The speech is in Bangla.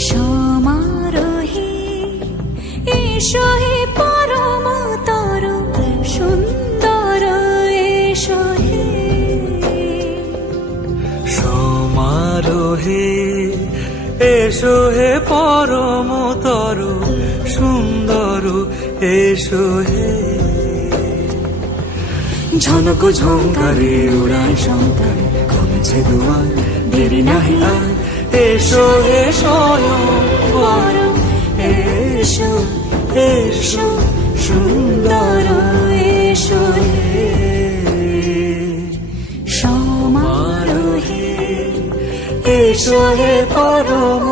সমারোহে এসো হে পরমতর সুন্দর এসো হে সমারোহে এসো হে পরমতর সুন্দর এসো হে ঝনক ঝঙ্কারে উড়ায় শঙ্কারে কমেছে দুয়ার দেরি নাহি আর এসো হে স্বয়ং পরম এসো এসো সুন্দর এসো হে সমারোহে এসো হে পরম